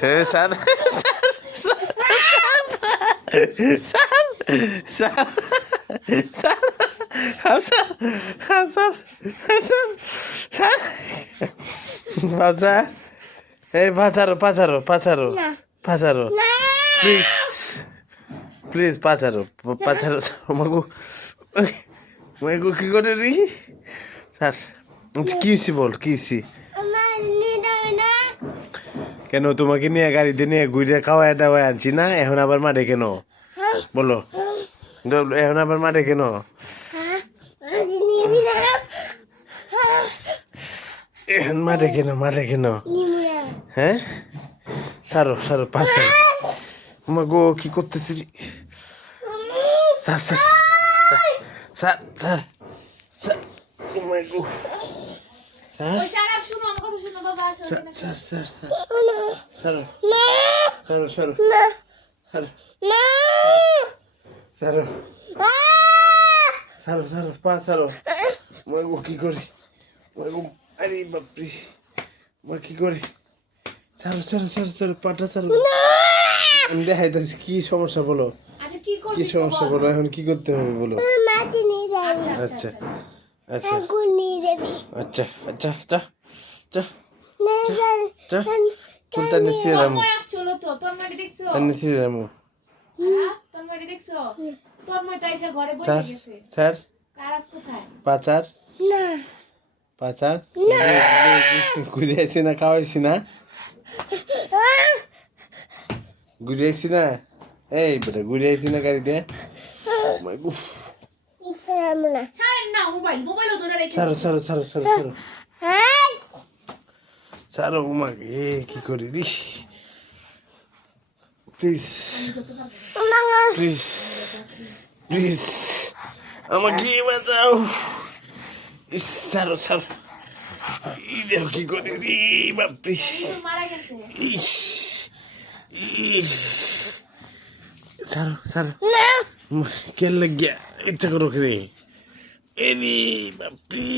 Sir sir sir Hasan Hasan sir বাজা এই পাচারো পাচারো পাচারো পাচারো please please পাচারো পাচারো মাগু মাগু কি করে রি? স্যার কি বল কি কেন তোমাকে নিয়ে গাড়িতে নিয়ে ঘুরে খাওয়ায় দাওয়ায় আনছি না? এখন আবার মাঠে কেন? বলো। এখন আবার মাঠে কেন? এখন মাঠে কেন? মাঠে কেন? হ্যাঁ? সারো সারো পাশে মা গো, কি করতেছি? Sir sir sir sir sir সারো সারো পা সারো মা গো কি করি? আরে বাপরে। মা কি করে? সারো সারো সারো সারো পাটা সারো আমি দেখাইতেছি কি সমস্যা বলো? আচ্ছা কি সমস্যা বলো? এখন কি করতে হবে বলো? আচ্ছা আচ্ছা যাবি। আচ্ছা আচ্ছা আচ্ছা। চুলটা নিচে রামু। নিচে রামু। হ্যাঁ স্যার পাচার। পাচার। ঘুরে না খাওয়াইছি না। ঘুরে এই বেটা ঘুরে গাড়িতে ধরে রেখে ছাড়ো ছাড়ো ছাড়ো ছাড়ো ছাড়ো। হ্যাঁ ছাড়ো উমাকে এ কি করি দি প্লিজ প্লিজ প্লিজ আমাকে বাঁচাও ইস ছাড়ো ছাড়ো এই দেখো কি করে রে বাপরে মারা গেছে ইস ইস ছাড়ো ছাড়ো না কে লাগিয়া ইচ্ছা করো রে এরি বাপরে